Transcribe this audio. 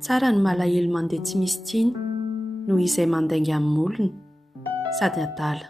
Tsara ny malahelo mandeha tsy misy tsiny noho izay mandainga amin'ny olona sady adala.